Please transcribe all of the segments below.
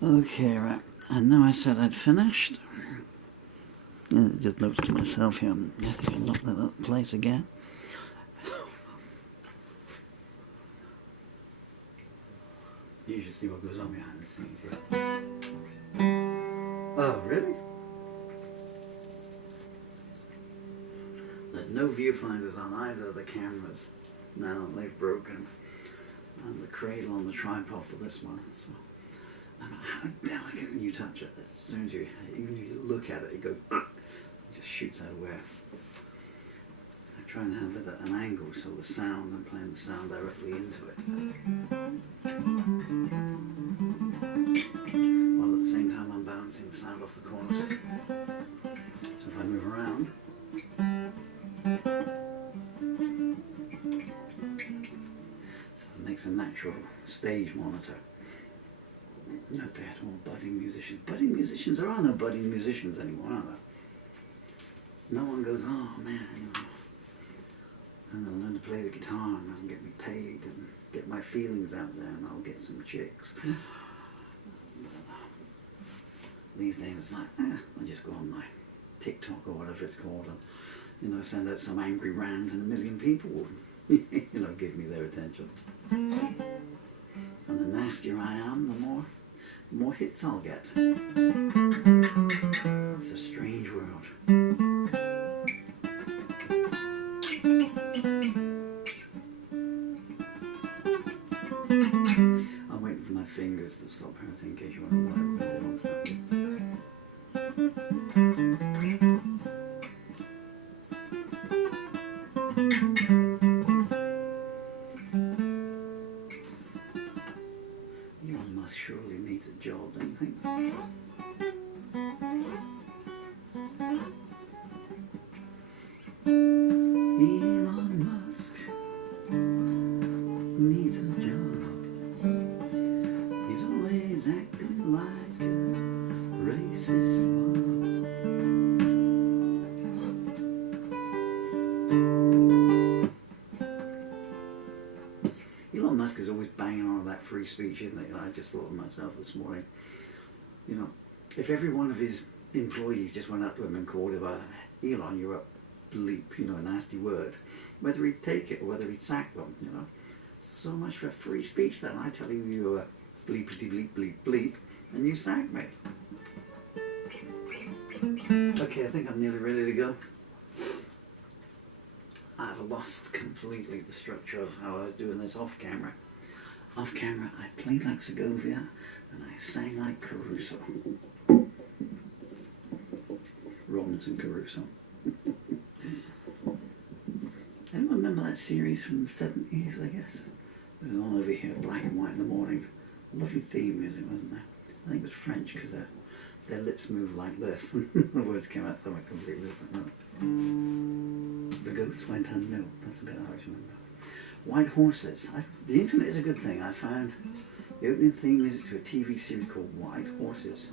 Okay, right. I know I said I'd finished. Just noticed to myself here, I'm going to knock that up place again. You should see what goes on behind the scenes here. Oh, really? There's no viewfinders on either of the cameras now. They've broken. And the cradle on the tripod for this one. So, no matter how delicate when you touch it, as soon as you, even if you look at it, it goes, it just shoots out of where. I try and have it at an angle so the sound, I'm playing the sound directly into it. While at the same time I'm bouncing the sound off the corners. So if I move around, so it makes a natural stage monitor. No doubt all budding musicians. Budding musicians, there are no budding musicians anymore, are there? No one goes, oh man, you know, I'm going to learn to play the guitar and I'll get me paid and get my feelings out there and I'll get some chicks. These days it's like, I'll just go on my TikTok or whatever it's called and, you know, send out some angry rant and 1 million people will, you know, give me their attention. And the nastier I am, the more hits I'll get. It's a strange world. I'm waiting for my fingers to stop hurting in case you want to know what it wants to be. Elon Musk surely needs a job, don't you think? Elon Musk needs a job. He's always acting like a racist slob. Elon Musk is always banging on about free speech, isn't he? I just thought of myself this morning. You know, if every one of his employees just went up to him and called him Elon, you're a bleep, you know, a nasty word, whether he'd take it or whether he'd sack them, you know. So much for free speech then. I tell you you're a bleepity bleep bleep bleep and you sack me. Okay, I think I'm nearly ready to go. I've lost completely the structure of how I was doing this off camera. Off camera, I played like Segovia and I sang like Caruso. Robinson Crusoe. Anyone remember that series from the 70s, I guess? It was on over here, black and white in the morning. Lovely theme music, wasn't there? I think it was French because their lips moved like this. The words came out somewhat completely different. No. The goats went unmilked. That's a bit hard to remember. White Horses. The internet is a good thing. I found the opening theme music to a TV series called White Horses.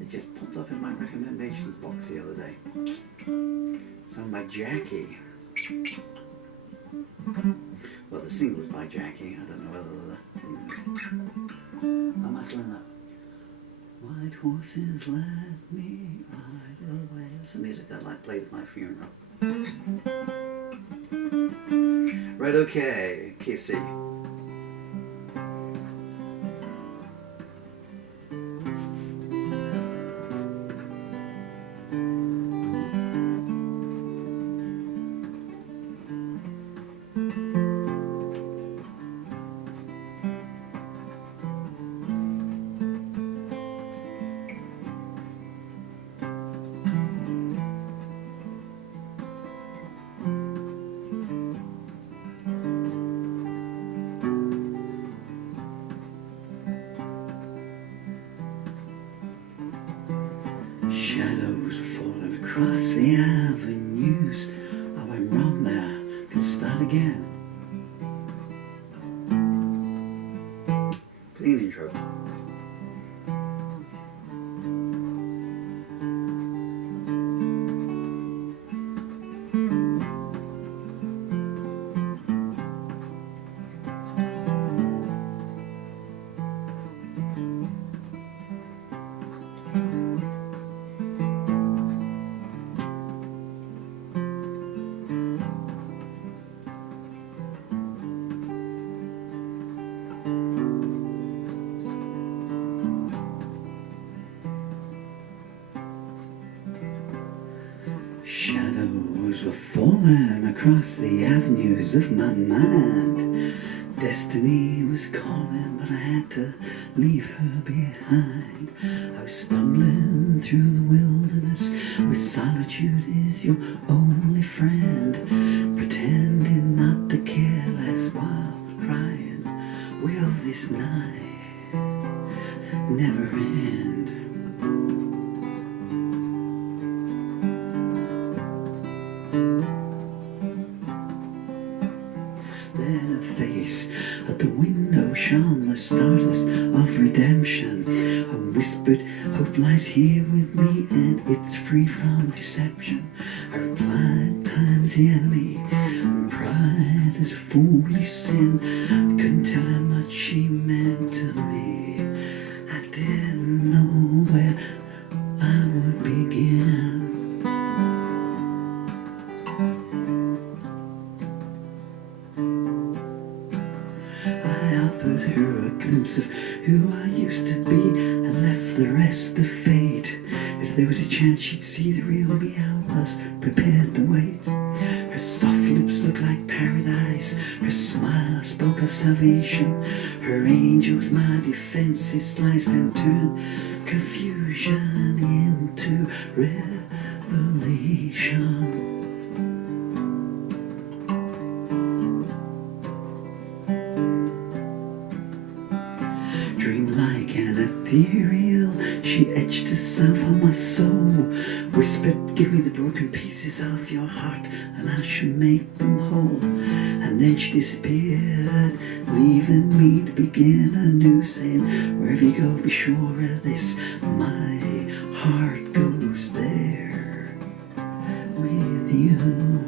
It just popped up in my recommendations box the other day. Sung by Jackie. Well, the single was by Jackie. I don't know whether I must learn that. White horses let me ride away. That's the music I'd like played at my funeral. Right, okay, Kissy. Shadows falling across the avenues. I went wrong there, can start again. Clean intro. Shadows were falling across the avenues of my mind. Destiny was calling, but I had to leave her behind. I was stumbling through the wilderness with solitude is your only friend, pretending not to care less while crying, will this night never end? Then a face at the window shone the stardust of redemption, and whispered, hope lies here with me and it's free from deception. I replied, time's the enemy, and pride is a foolish sin. Couldn't tell how much she meant to me. I didn't know where I would begin. I offered her a glimpse of who I used to be and left the rest to fate. If there was a chance she'd see the real me, I was prepared to wait. Her soft lips looked like paradise, her smile spoke of salvation. Her angel was my defenses, sliced and turned confusion into revelation. Dreamlike and ethereal, she etched herself on my soul, whispered, give me the broken pieces of your heart and I shall make them whole. And then she disappeared, leaving me to begin anew, saying, wherever you go, be sure of this, my heart goes there with you.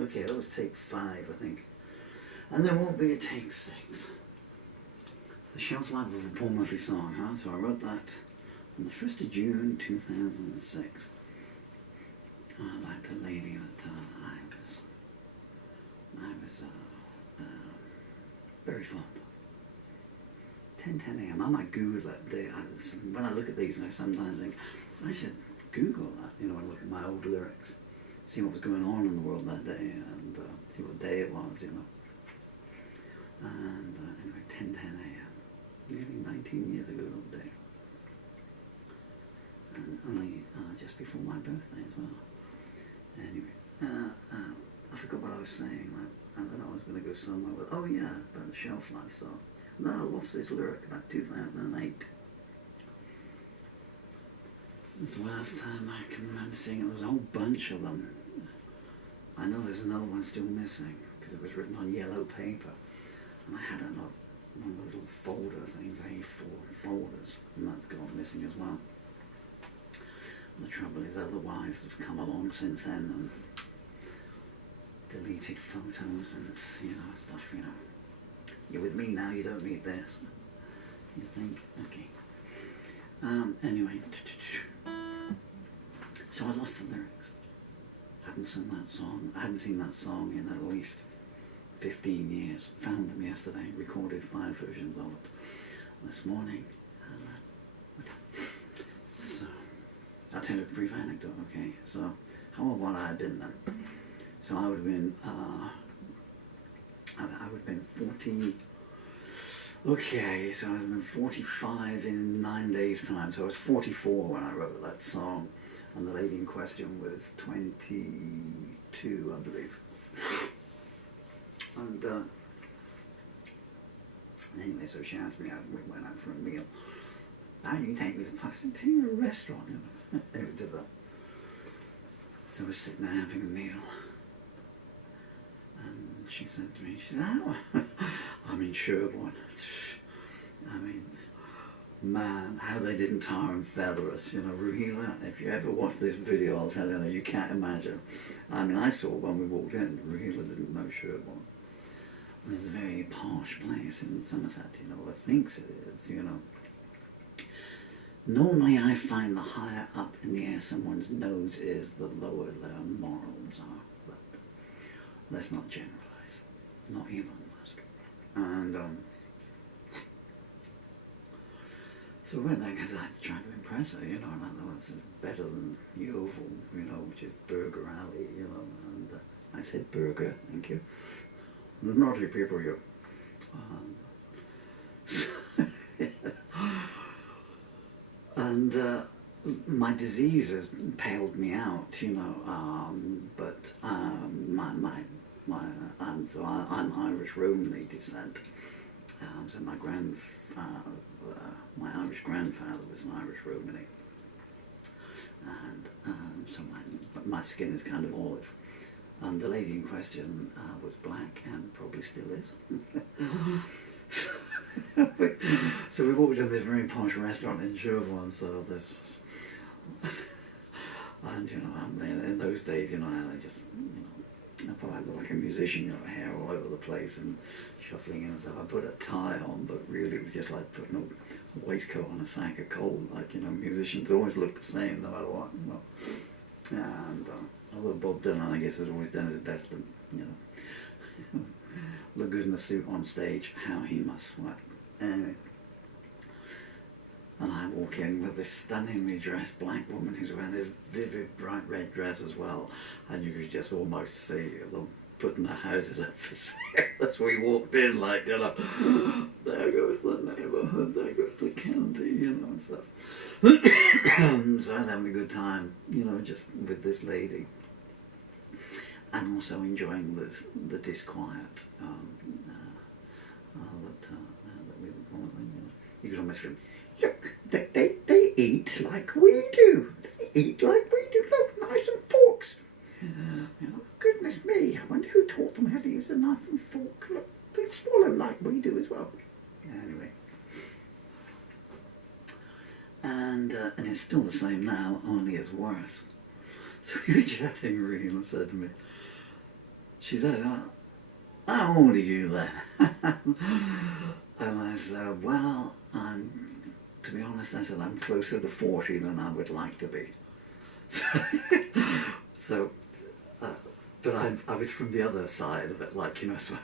Okay, that was take 5, I think. And there won't be a take 6. The Shelf Life of a Paul Murphy song, huh? So I wrote that on the 1st of June 2006. I liked a lady that I was very fond of. 10:10 a.m. I might Google it. When I look at these now, sometimes I think, I should Google that, you know, when I look at my old lyrics. See what was going on in the world that day and see what day it was, you know. And anyway, 10:10 a.m. Nearly 19 years ago today. And only just before my birthday as well. Anyway, I forgot what I was saying. I thought I was going to go somewhere with, oh yeah, about the Shelf Life song. And then I lost this lyric about 2008. It's the last time I can remember seeing it. There was a whole bunch of them. I know there's another one still missing because it was written on yellow paper. And I had one of those little folder things, A4 folders, and that's gone missing as well. And the trouble is other wives have come along since then and deleted photos and, you know, stuff, you know. You're with me now, you don't need this. You think, okay. Anyway. So I lost the lyrics. I hadn't seen that song in at least 15 years. Found them yesterday, recorded 5 versions of it this morning. So, I'll tell you a brief anecdote, okay? So, how old would I have been then? So I would have been, 40, okay, so I would have been 45 in 9 days' time. So I was 44 when I wrote that song. And the lady in question was 22, I believe. And anyway, so she asked me out, we went out for a meal. How do you take me to Paris? Take me to a restaurant, you know. Anyway, did that. So we're sitting there having a meal. And she said to me, she said, "Oh, I'm in Sherborne." I mean, man, how they didn't tar and feather us, you know, Ruhila. If you ever watch this video, I'll tell you, you can't imagine. I mean, I saw when we walked in, Ruhila didn't know Sherborne. And it's a very posh place in Somerset, you know, or thinks it is, you know. Normally I find the higher up in the air someone's nose is, the lower their morals are. But let's not generalise. Not Elon Musk. And, so we're there because I tried to impress her, you know, and I thought it's better than Yeovil, you know, which is Burger Alley, you know, and I said burger, thank you. Naughty people, you. And my disease has paled me out, you know, but so I'm Irish Romany descent. So my Irish grandfather was an Irish Romany, and so my skin is kind of olive. And the lady in question was black and probably still is. So we walked in this very posh restaurant in Sherborne, so this, and you know, in those days, you know, I just, you know, I probably looked like a musician, you know, hair all over the place and shuffling in and stuff. I put a tie on, but really it was just like putting a waistcoat on a sack of coal. Like, you know, musicians always look the same no matter what, you know. And although Bob Dylan, I guess, has always done his best to, you know, look good in a suit on stage. How he must sweat. Anyway. And I walk in with this stunningly dressed black woman who's wearing this vivid bright red dress as well, and you could just almost see them putting the houses up for sale as we walked in, like, you know, there goes the neighbourhood, there goes the county, you know, and stuff. So I was having a good time, you know, just with this lady, and also enjoying the disquiet that we were going, you know. You could almost feel, look, they eat like we do. They eat like we do. Look, knives and forks. You know, goodness me, I wonder who taught them how to use a knife and fork. Look, they swallow like we do as well. Anyway. And it's still the same now, only it's worse. So we were chatting, really, and said to me, she said, "How old are you then?" And I said, "Well, to be honest," I said, "I'm closer to 40 than I would like to be." But I was from the other side of it, like, you know, so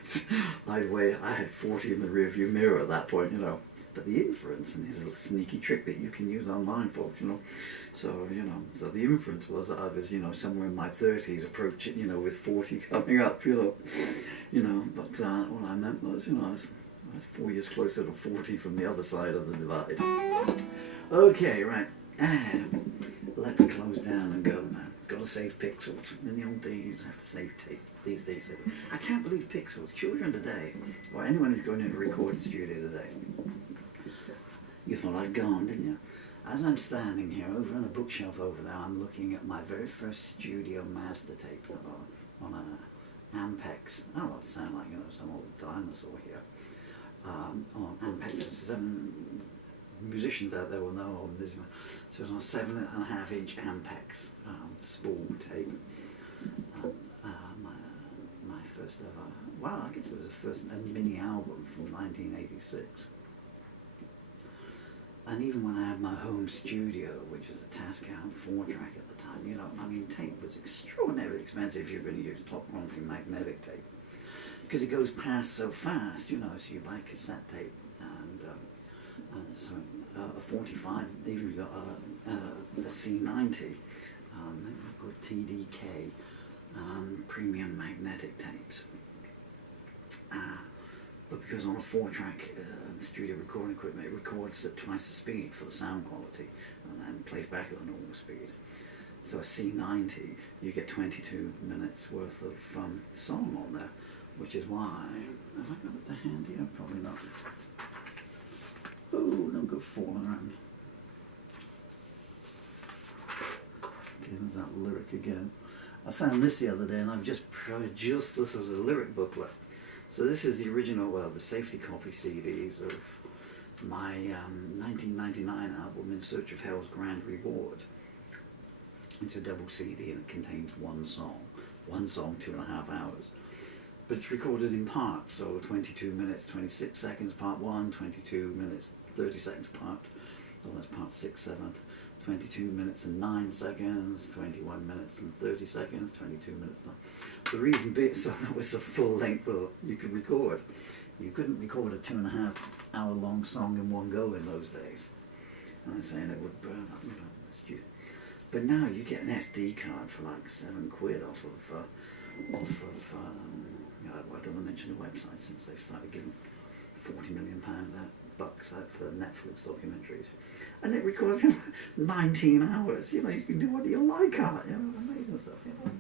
I had 40 in the rearview mirror at that point, you know. But the inference, and here's a little sneaky trick that you can use online, folks, you know. So, you know, so the inference was that I was, you know, somewhere in my 30s approaching, you know, with 40 coming up, you know. But what I meant was, you know, I was 4 years closer to 40 from the other side of the divide. Okay, right. Let's close down and go now. Got to save pixels. In the old days, you'd have to save tape. These days, I can't believe pixels. Children today, or anyone who's going into a recording studio today, you thought I'd gone, didn't you? As I'm standing here, over on the bookshelf over there, I'm looking at my very first studio master tape on an Ampex. I don't know what it sounds like, you know, some old dinosaur here. On Ampex, 7 musicians out there will know of this. So it was on a 7.5-inch Ampex spool tape. My first ever, well, I guess it was the first mini album from 1986. And even when I had my home studio, which was a Tascam 4-track at the time, you know, I mean, tape was extraordinarily expensive if you're going to use top quality magnetic tape. Because it goes past so fast, you know, so you buy cassette tape and so a 45, even if you got a C90, called TDK, premium magnetic tapes. But because on a 4-track studio recording equipment, it records at twice the speed for the sound quality and then plays back at the normal speed. So a C90, you get 22 minutes worth of song on there, which is why, have I got it to hand here? Probably not. Oh, don't go falling around. There's that lyric again. I found this the other day and I've just produced this as a lyric booklet. So this is the original, well, the safety copy CDs of my 1999 album, In Search of Hell's Grand Reward. It's a double CD and it contains one song, 2.5 hours. But it's recorded in parts, so 22 minutes, 26 seconds, part 1, 22 minutes, 30 seconds, part, well, that's part 6, 7, 22 minutes and 9 seconds, 21 minutes and 30 seconds, 22 minutes. The reason being, so that was the full length that you could record. You couldn't record a 2.5 hour long song in one go in those days. And I'm saying it would burn up, you know, the studio. But now you get an SD card for like £7 off of you know, I don't want to mention the website since they've started giving £40 million bucks out for Netflix documentaries. And it records 19 hours, you know, you can do what you like on it, you know, amazing stuff, you know.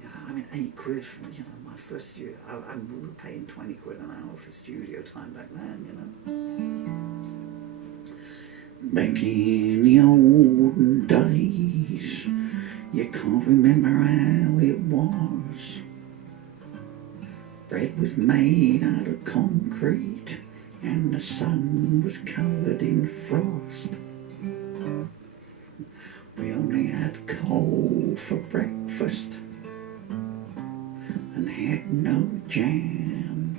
Yeah, I mean, £8 for, you know, my first year, we were paying £20 an hour for studio time back then, you know. Back in the olden days, you can't remember how it was. Bread was made out of concrete and the sun was covered in frost. We only had coal for breakfast and had no jam.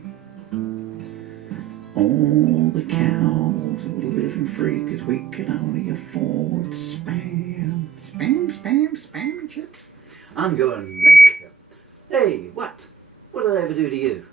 All the cows were living free because we could only afford spam. Spam and chips. I'm going mental here. Hey, what? What did I ever do to you?